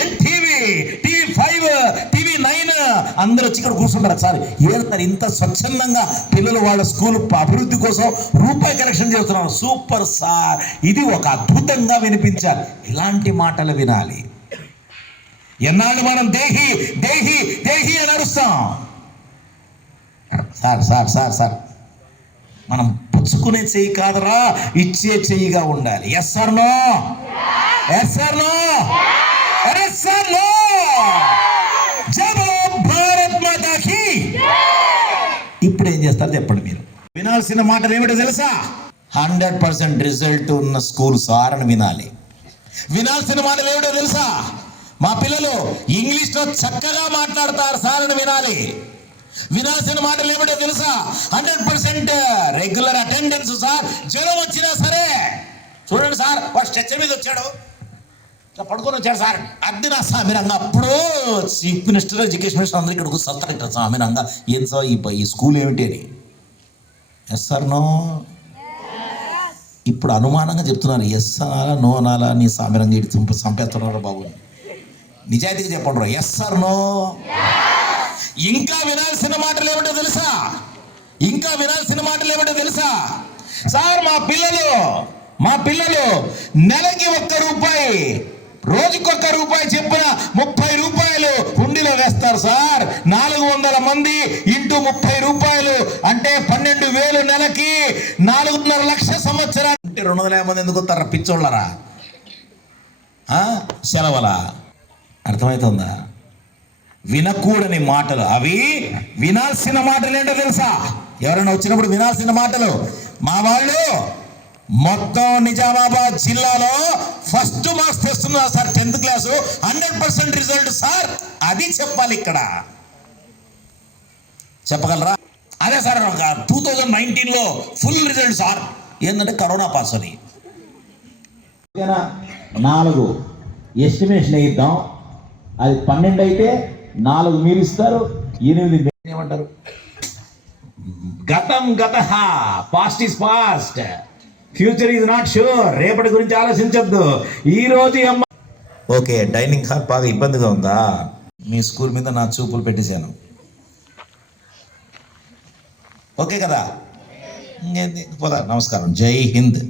NTV, TV5, TV9 అందరూ వచ్చి ఇక్కడ కూర్చుంటారు. సార్ ఏదంటారు ఇంత స్వచ్ఛందంగా పిల్లలు వాళ్ళ స్కూల్ అభివృద్ధి కోసం రూపాయి కలెక్షన్ చేస్తున్నారు. సూపర్ సార్, ఇది ఒక అద్భుతంగా వినిపించాలి. ఇలాంటి మాటలు వినాలి. ఎన్నాళ్ళు మనం దేహి దేహి దేహి అని అరుస్తాం. సార్ సార్ సార్ సార్ మనం పుచ్చుకునే చెయ్యి కాదురా, ఇచ్చే చెయ్యిగా ఉండాలి. Yes sir no, yes sir no, yes sir no. జై భారత్ మాతా కీ. ఇప్పుడు ఏం చేస్తారు చెప్పండి మీరు. వినాల్సిన మాటలు ఏమిటో తెలుసా? 100% రిజల్ట్ ఉన్న స్కూల్ సార్ అని వినాలి. వినాల్సిన మాటలు ఏమిటో తెలుసా? మా పిల్లలు ఇంగ్లీష్లో చక్కగా మాట్లాడతారు సార్ అని వినాలి. వినాల్సిన మాటలు ఏమిటో తెలుసా? 100% రెగ్యులర్ అటెండెన్స్ సార్. జ్వరం వచ్చినా సరే చూడండి సార్, వాడు స్ట్రెచర్ మీద వచ్చాడు, పడుకొని వచ్చాడు సార్, అది నా సామిరంగా. అప్పుడు చీఫ్ మినిస్టర్, ఎడ్యుకేషన్ మినిస్టర్ అందరూ ఇక్కడ వస్తారు సామిరంగా. ఏం సార్ ఈ స్కూల్ ఏమిటి అని. Yes sir no. ఇప్పుడు అనుమానంగా చెప్తున్నారు. ఎస్ అనాలా నో అనాలా? నీ సామిరంగా ఇటు చంపేస్తున్నారు బాబు. నిజాయితీగా చెప్పండి. Yes sir no. ఇంకా వినాల్సిన మాటలు ఏమిటో తెలుసా? ఇంకా వినాల్సిన మాటలు ఏమిటో తెలుసా? సార్ మా పిల్లలు నెలకి 1 రూపాయి, రోజుకొక రూపాయి చెప్పిన 30 రూపాయలు హుండీలో వేస్తారు సార్. 400 మంది ఇంటూ 30 రూపాయలు అంటే 12,000 నెలకి, 4.5 లక్షల సంవత్సరాలు అంటే 250 మంది ఎందుకు వస్తారా పిచ్చోళ్ళరా? సెలవులా? అర్థమవుతుందా? వినకూడని మాటలు అవి. వినాల్సిన మాటలు ఏంటో తెలుసా? ఎవరైనా వచ్చినప్పుడు వినాల్సిన మాటలు. మా వాళ్ళు మొత్తం నిజామాబాద్ జిల్లాలో ఫస్ట్ మార్క్స్ తెస్తున్నారు sir. 10th class 100% result sir. అది చెప్పాలి ఇక్కడ. చెప్పగలరా? అదే సార్ 2019లో ఫుల్ రిజల్ట్ సార్. ఏంటంటే కరోనా పాస్ అని 4 ఎస్టిమేషన్ ఇద్దాం. అది 12 అయితే 4 మీరు ఇస్తారు, 8 ఏమంటారు? గతం గత, past is past, future is not sure. రేపటి గురించి ఆలోచించొద్దు. ఈ రోజు ఓకే. డైనింగ్ హాల్ బాగా ఇబ్బందిగా ఉందా? మీ స్కూల్ మీద నా చూపులు పెట్టేశాను. ఓకే కదా? పోదా. నమస్కారం. జై హింద్.